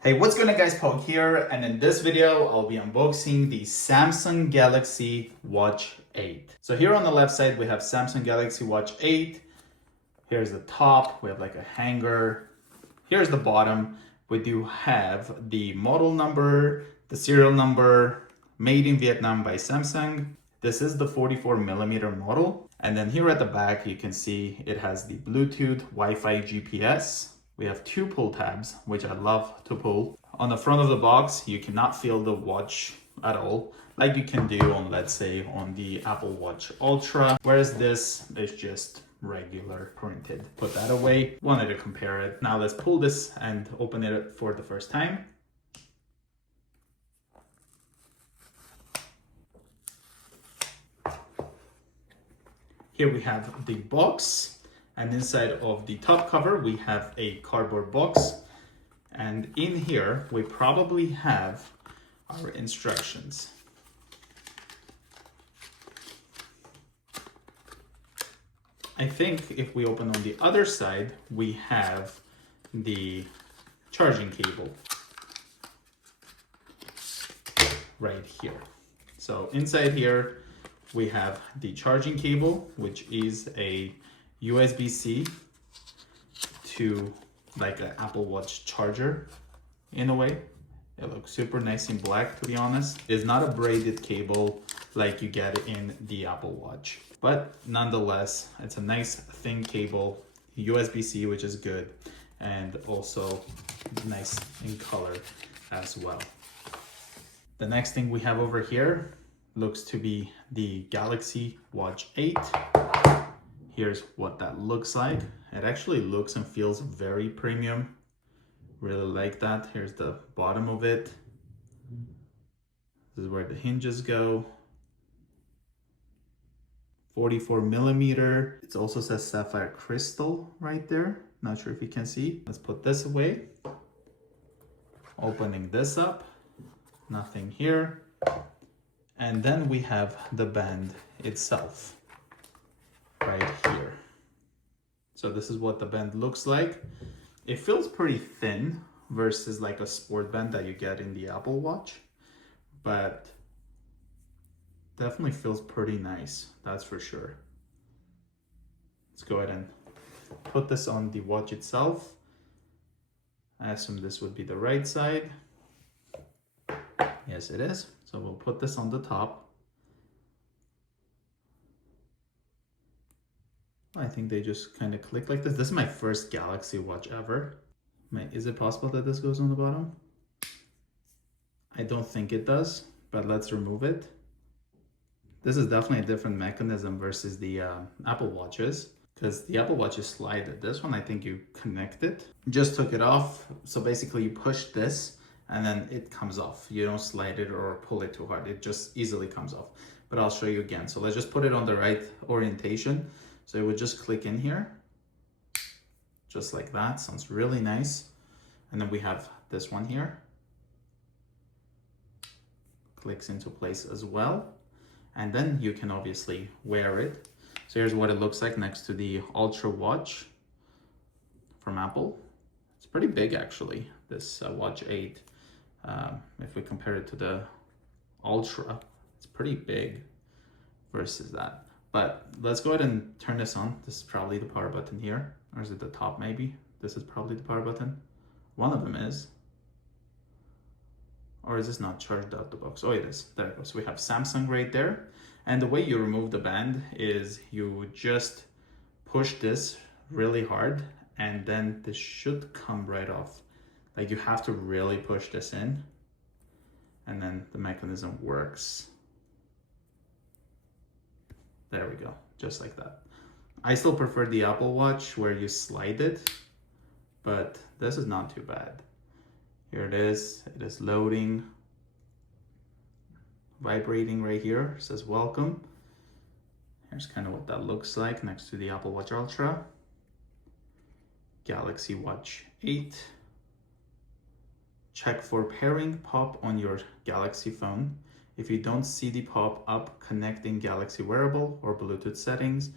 Hey, what's going on guys, Pog here, and in this video I'll be unboxing the Samsung Galaxy Watch 8. So here on the left side we have Samsung Galaxy Watch 8. Here's the top, we have like a hanger. Here's the bottom. We do have the model number, the serial number, made in Vietnam by Samsung. This is the 44mm model. And then here at the back you can see it has the Bluetooth, Wi-Fi, GPS. We have two pull tabs, which I love to pull. On the front of the box, you cannot feel the watch at all, like you can do on, let's say, on the Apple Watch Ultra, whereas this is just regular printed. Put that away. Wanted to compare it. Now let's pull this and open it for the first time. Here we have the box. And inside of the top cover, we have a cardboard box. And in here, we probably have our instructions. I think if we open on the other side, we have the charging cable right here. So inside here, we have the charging cable, which is a USB-C to like an Apple Watch charger in a way. It looks super nice in black, to be honest. It's not a braided cable like you get in the Apple Watch, but nonetheless, it's a nice thin cable, USB-C, which is good, and also nice in color as well. The next thing we have over here looks to be the Galaxy Watch 8. Here's what that looks like. It actually looks and feels very premium. Really like that. Here's the bottom of it. This is where the hinges go. 44mm. It also says sapphire crystal right there. Not sure if you can see. Let's put this away. Opening this up. Nothing here. And then we have the band itself right here. So this is what the band looks like. It feels pretty thin versus like a sport band that you get in the Apple Watch, but definitely feels pretty nice, that's for sure. Let's go ahead and put this on the watch itself. I assume this would be the right side. Yes, it is. So we'll put this on the top. I think they just kind of click like this. This is my first Galaxy Watch ever. Is it possible that this goes on the bottom? I don't think it does, but let's remove it. This is definitely a different mechanism versus the Apple Watches, because the Apple Watch is slided. This one, I think you connect it. Just took it off. So basically you push this and then it comes off. You don't slide it or pull it too hard. It just easily comes off. But I'll show you again. So let's just put it on the right orientation. So it would just click in here, just like that. Sounds really nice. And then we have this one here. Clicks into place as well. And then you can obviously wear it. So here's what it looks like next to the Ultra watch from Apple. It's pretty big actually, this Watch 8. If we compare it to the Ultra, it's pretty big versus that. But let's go ahead and turn this on. This is probably the power button here. Or is it the top maybe? This is probably the power button. One of them is. Or is this not charged out the box? Oh, it is. There it goes. We have Samsung right there. And the way you remove the band is you just push this really hard and then this should come right off. Like you have to really push this in and then the mechanism works. There we go, just like that. I still prefer the Apple Watch where you slide it, but this is not too bad. Here it is loading, vibrating right here, it says welcome. Here's kind of what that looks like next to the Apple Watch Ultra. Galaxy Watch 8. Check for pairing pop on your Galaxy phone. If you don't see the pop-up, connecting Galaxy wearable or Bluetooth settings.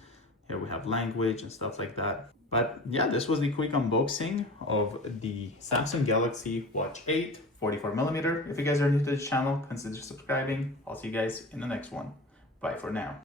Here we have language and stuff like that. But yeah, this was the quick unboxing of the Samsung Galaxy Watch 8 44mm. If you guys are new to this channel, consider subscribing. I'll see you guys in the next one. Bye for now.